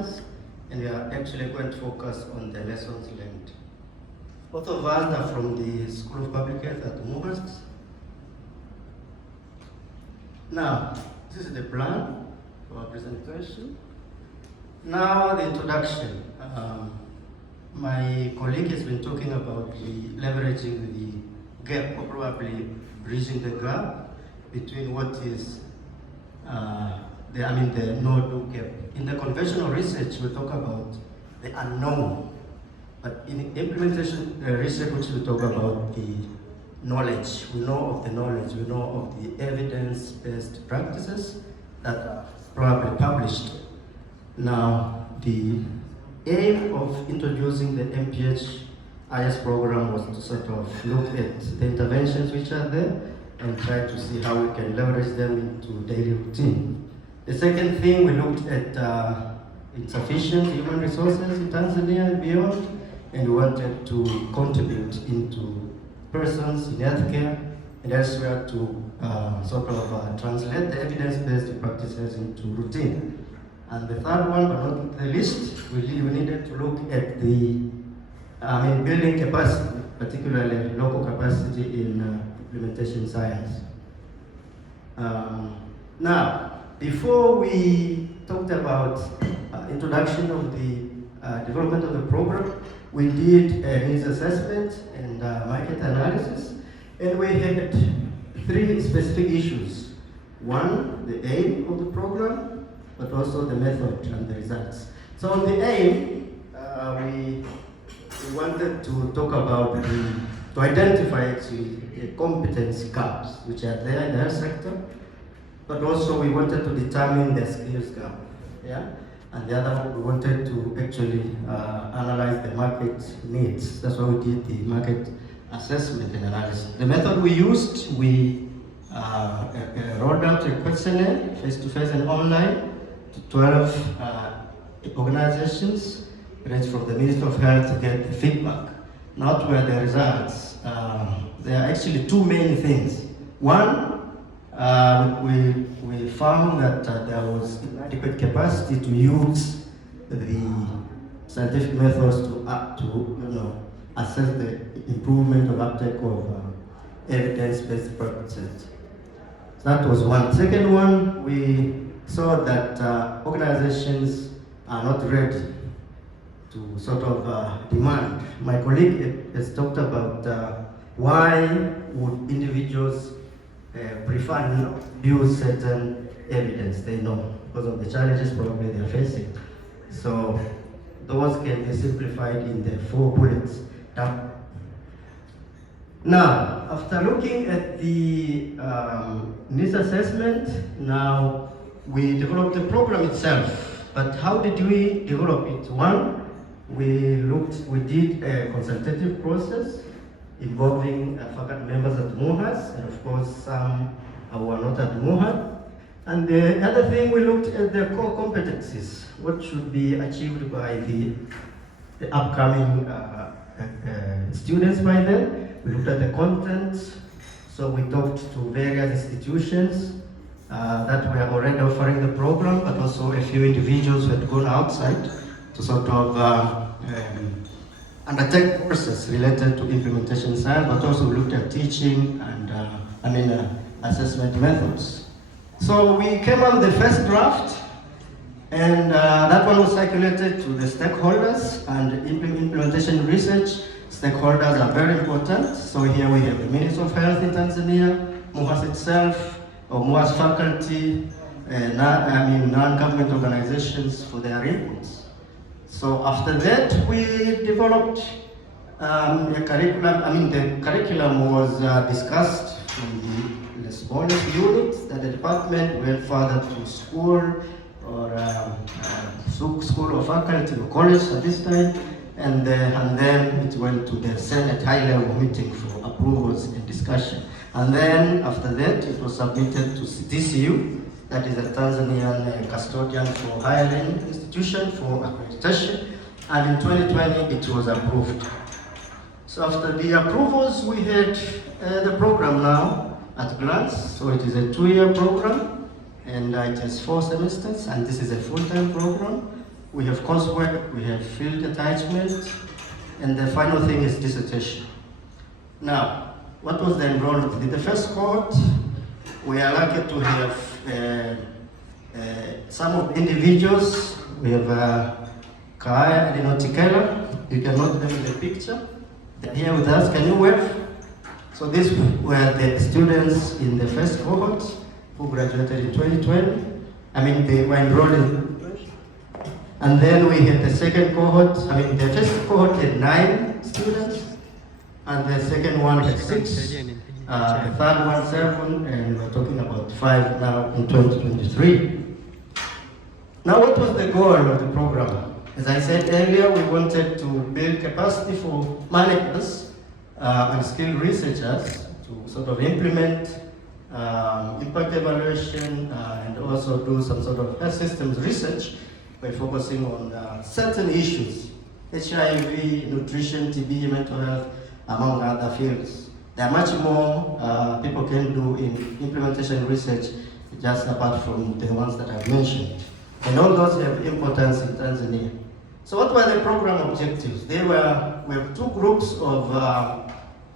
MUHAS, and we are actually going to focus on the lessons learned. Both of us are from the School of Public Health at MUHAS. Now, this is the plan for our presentation. Now, the introduction. My colleague has been talking about leveraging the gap, or probably bridging the gap between what is the no-do gap. In the conventional research, we talk about the unknown, but in implementation research, which we talk about the knowledge. We know of the knowledge, we know of the evidence-based practices that are probably published. Now, the aim of introducing the MPH-IS program was to sort of look at the interventions which are there and try to see how we can leverage them into daily routine. The second thing, we looked at insufficient human resources in Tanzania and beyond, and we wanted to contribute into persons in healthcare and elsewhere to translate the evidence-based practices into routine. And the third one, but not the least, we needed to look at the building capacity, particularly local capacity in implementation science. Now, before we talked about introduction of the development of the program, we did a needs assessment and market analysis, and we had three specific issues. One, the aim of the program, but also the method and the results. So on the aim, we wanted to talk about to identify actually the competency gaps which are there in the health sector, but also we wanted to determine the skills gap. Yeah? And the other one, we wanted to actually analyze the market needs. That's why we did the market assessment and analysis. The method we used, we rolled out a questionnaire, face-to-face and online, to 12 organizations, ranged from the Ministry of Health to get the feedback. Not where the results. There are actually two main things. One, we found that there was inadequate capacity to use the scientific methods to assess the improvement of uptake of evidence-based practices. That was one. Second one, we saw that organizations are not ready to sort of demand. My colleague has talked about why would individuals prefer not to use certain evidence they know because of the challenges probably they're facing. So those can be simplified in the 4 bullets. Now, after looking at the needs assessment, now we developed the program itself. But how did we develop it? One, we did a consultative process involving faculty members at MUHAS, and of course some were not at MUHAS. And the other thing, we looked at the core competencies, what should be achieved by the upcoming students by then. We looked at the content, so we talked to various institutions that were already offering the program, but also a few individuals who had gone outside to sort of undertake courses related to implementation science, but also we looked at teaching and assessment methods. So we came up with the first draft, and that one was circulated to the stakeholders, and implementation research stakeholders are very important. So here we have the Ministry of Health in Tanzania, MUHAS itself, or MUHAS faculty, non-government organizations for their inputs. So after that, we developed the curriculum. The curriculum was discussed from the Lesbonis unit, that the department went further to school or school or faculty or college at this time, and then it went to the Senate high-level meeting for approvals and discussion. And then after that, it was submitted to TCU, that is a Tanzanian custodian for higher learning institution for accreditation, and in 2020 it was approved. So after the approvals, we had the program now at glance. So it is a 2-year program, and it has 4 semesters, and this is a full-time program. we have coursework, we have field attachment, and the final thing is dissertation. Now, what was the enrollment? In the first cohort, we are lucky to have some of the individuals. We have Kaya and Notikela. You can note them in the picture. They're here with us. Can you wave? So these were the students in the first cohort who graduated in 2020. I mean, they were enrolled in. And then we had the second cohort. I mean, the first cohort had 9 students, and the second one had 6. The third one 7, and we're talking about 5 now in 2023. Now, what was the goal of the program? As I said earlier, we wanted to build capacity for managers and skilled researchers to sort of implement impact evaluation and also do some sort of health systems research by focusing on certain issues, HIV, nutrition, TB, mental health, among other fields. There are much more people can do in implementation research just apart from the ones that I've mentioned. And all those have importance in Tanzania. So what were the program objectives? We have 2 groups of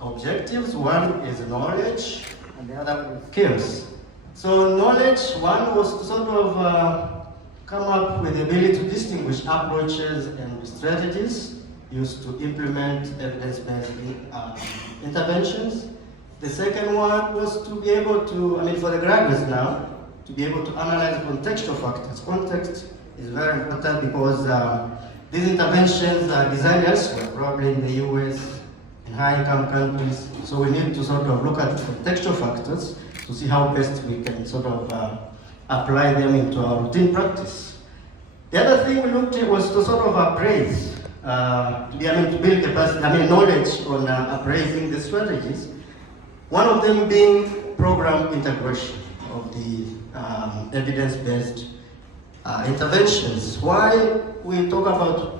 objectives. One is knowledge and the other is skills. So knowledge, one was to sort of come up with the ability to distinguish approaches and strategies used to implement evidence-based interventions. The second one was to be able to, I mean for the graduates now, to be able to analyze contextual factors. Context is very important because these interventions are designed elsewhere, probably in the US, in high-income countries. So we need to sort of look at contextual factors to see how best we can sort of apply them into our routine practice. The other thing we looked at was to sort of appraise, to build capacity, knowledge on appraising the strategies. One of them being program integration of the evidence-based interventions. Why we talk about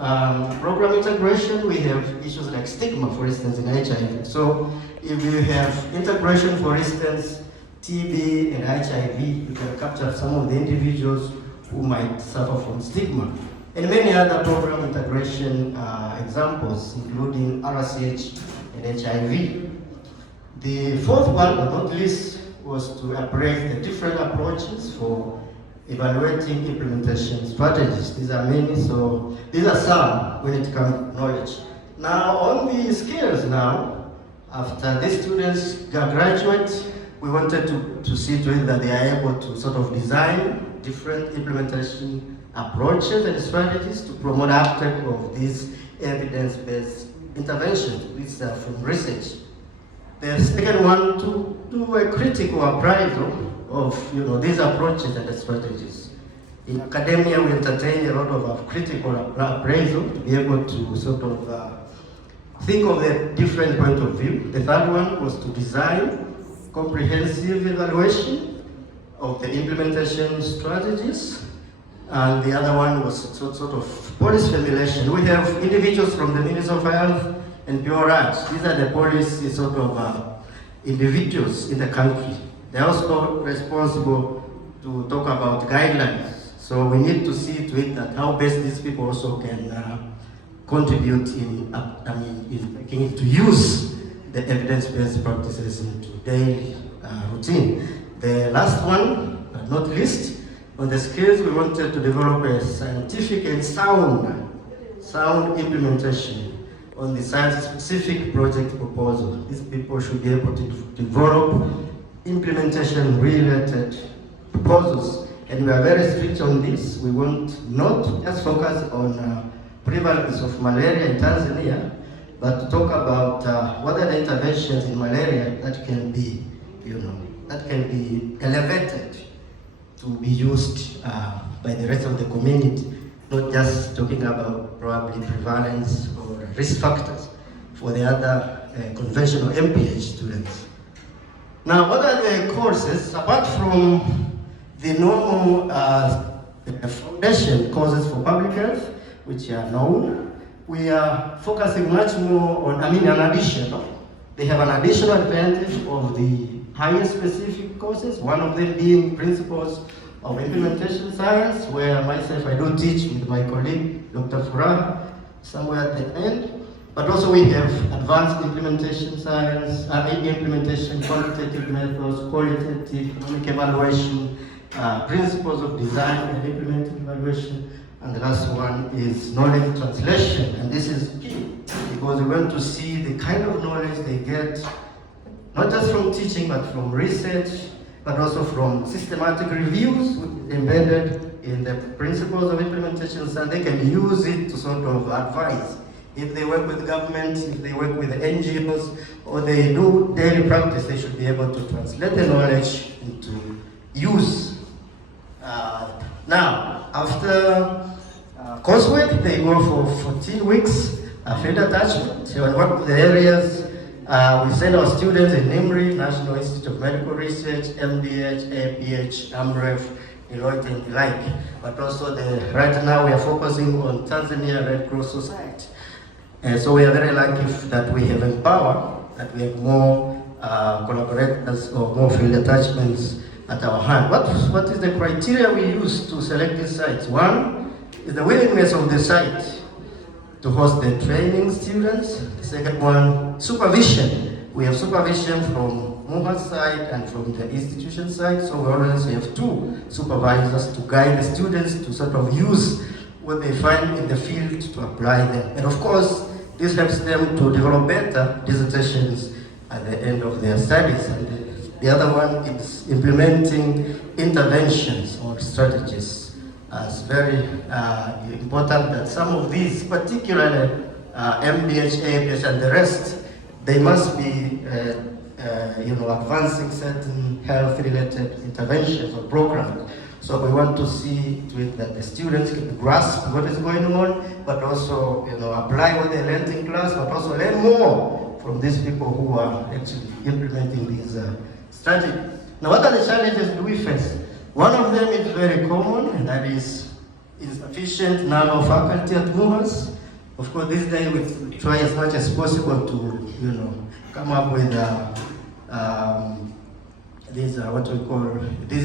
program integration, we have issues like stigma, for instance, in HIV. So if you have integration, for instance, TB and HIV, you can capture some of the individuals who might suffer from stigma. And many other program integration examples, including RCH and HIV. The fourth one, but not least, was to appraise the different approaches for evaluating implementation strategies. These are many, so these are some when it comes to knowledge. Now, on the skills now, after these students graduate, we wanted to see to it that they are able to sort of design different implementation approaches and strategies to promote uptake of these evidence-based interventions, which are from research. The second one, to do a critical appraisal of these approaches and the strategies. In academia, we entertain a lot of critical appraisal to be able to sort of think of the different point of view. The third one was to design comprehensive evaluation of the implementation strategies. And the other one was sort of policy formulation. We have individuals from the Ministry of Health and Pure Rights. These are the policy sort of individuals in the country. They're also responsible to talk about guidelines. So we need to see to it that how best these people also can contribute in making it to use the evidence-based practices into daily routine. The last one, but not least, on the skills, we wanted to develop a scientific and sound implementation on the science-specific project proposal. These people should be able to develop implementation-related proposals, and we are very strict on this. We want not just focus on prevalence of malaria in Tanzania, but to talk about what are the interventions in malaria that can be, elevated to be used by the rest of the community, not just talking about probably prevalence or risk factors for the other conventional MPH students. Now, what are the courses, apart from the normal foundation courses for public health, which are known, we are focusing much more on, they have an additional advantage of the higher specific courses, one of them being principles of implementation science, where myself I do teach with my colleague, Dr. Furaha, somewhere at the end. But also we have advanced implementation science, implementation, quantitative methods, qualitative, economic evaluation, principles of design and implementing evaluation, and the last one is knowledge translation. And this is key because we want to see the kind of knowledge they get, not just from teaching, but from research, but also from systematic reviews embedded in the principles of implementation, so they can use it to sort of advise. If they work with government, if they work with NGOs, or they do daily practice, they should be able to translate the knowledge into use. Now, after coursework, they go for 14 weeks field attachment. So I work with the areas. We send our students in NIMRI, National Institute of Medical Research, MDH, APH, AMREF, Deloitte, and the like. But also, right now we are focusing on Tanzania Red Cross Society. And so we are very lucky that we have empowered, that we have more collaborators or more field attachments at our hand. What is the criteria we use to select these sites? One is the willingness of the site to host the training students. The second one, supervision. We have supervision from MUHA's side and from the institution side, so we always have two supervisors to guide the students to sort of use what they find in the field to apply them. And of course, this helps them to develop better dissertations at the end of their studies. And the other one is implementing interventions or strategies. It's very important that some of these, particularly MDH, APH, and the rest, they must be advancing certain health-related interventions or programs. So we want to see to it that the students can grasp what is going on, but also apply what they learned in class, but also learn more from these people who are actually implementing these strategies. Now, what are the challenges do we face? One of them is very common, and that is insufficient number of faculty at MUHAS. Of course, these days we try as much as possible to come up with these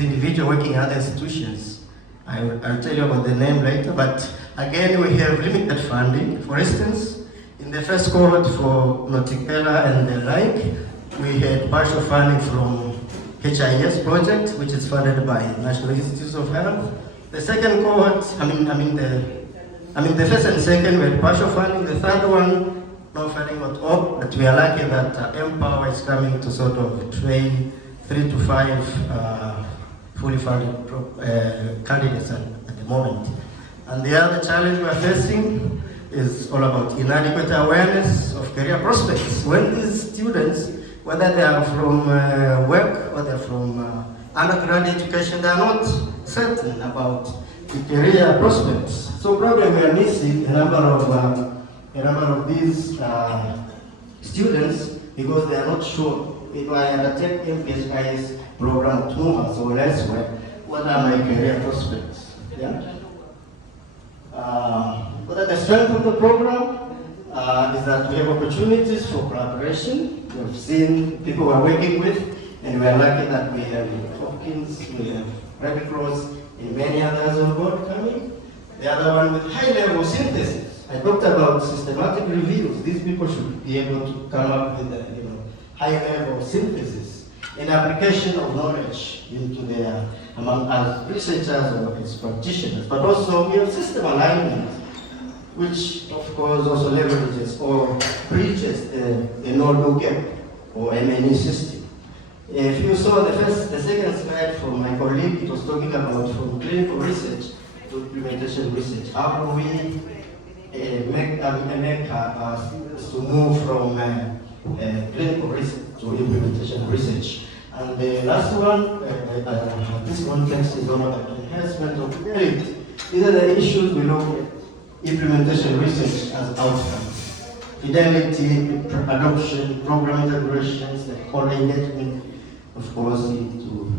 individuals working in other institutions. I'll tell you about the name later, but again, we have limited funding. For instance, in the first cohort for Notikela and the like, we had partial funding from HIS project, which is funded by National Institutes of Health. The second cohort, the first and second, we had partial funding. The third one, no funding at all, but we are lucky that Empower is coming to sort of train 3 to 5 fully funded candidates at the moment. And the other challenge we are facing is all about inadequate awareness of career prospects. When these students, whether they are from work or they're from undergraduate education, they are not certain about the career prospects. So probably we are missing a number of these students because they are not sure. If I undertake MPHI's program at MUHAS or elsewhere, what are my career prospects? Yeah? What are the strength of the program? Is that we have opportunities for collaboration. We've seen people we are working with, and we are lucky that we have Hopkins, we have Red Cross, and many others on board coming. The other one with high-level synthesis. I talked about systematic reviews. These people should be able to come up with high-level synthesis and application of knowledge into their, among us researchers or as practitioners. But also we have system alignment, which of course also leverages or bridges the no-do gap or MNE system. If you saw the second slide from my colleague, it was talking about from clinical research to implementation research. How do we make us to move from clinical research to implementation research? And the last one, this context is all about enhancement of fidelity. These are the issues we look at implementation research as outcomes. Fidelity, adoption, program integrations, the core engagement, of course, into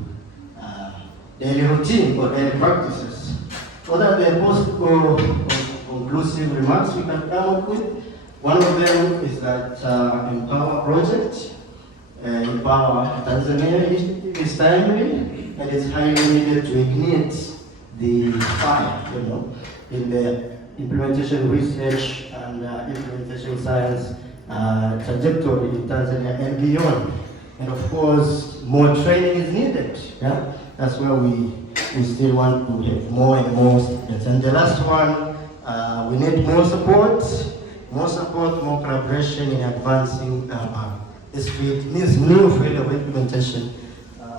daily routine or daily practices. What are the post-conclusive remarks we can come up with? One of them is that Empower project, Empower Tanzania Initiative is timely, and it's highly needed to ignite the fire, in the implementation research and implementation science trajectory in Tanzania and beyond. And of course, more training is needed. Yeah, that's where we still want to have more and more students. And the last one, we need more support, more collaboration in advancing this field, this new field of implementation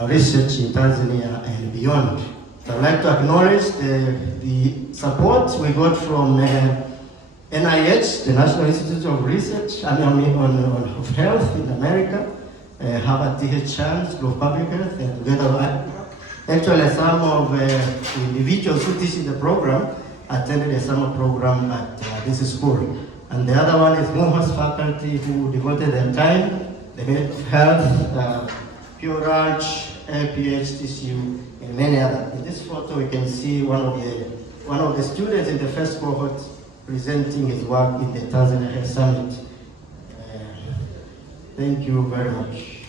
research in Tanzania and beyond. So I'd like to acknowledge the support we got from NIH, the National Institute of Research, of Health in America, Harvard T.H. Chan School of Public Health, and together actually some of the individuals who teach in the program attended a summer program at this school. And the other one is MUHAS faculty who devoted their time. They made health, Pure Ranch, LPH, TCU, and many others. In this photo, we can see one of the students in the first cohort presenting his work in the Tanzania Health Summit. Thank you very much.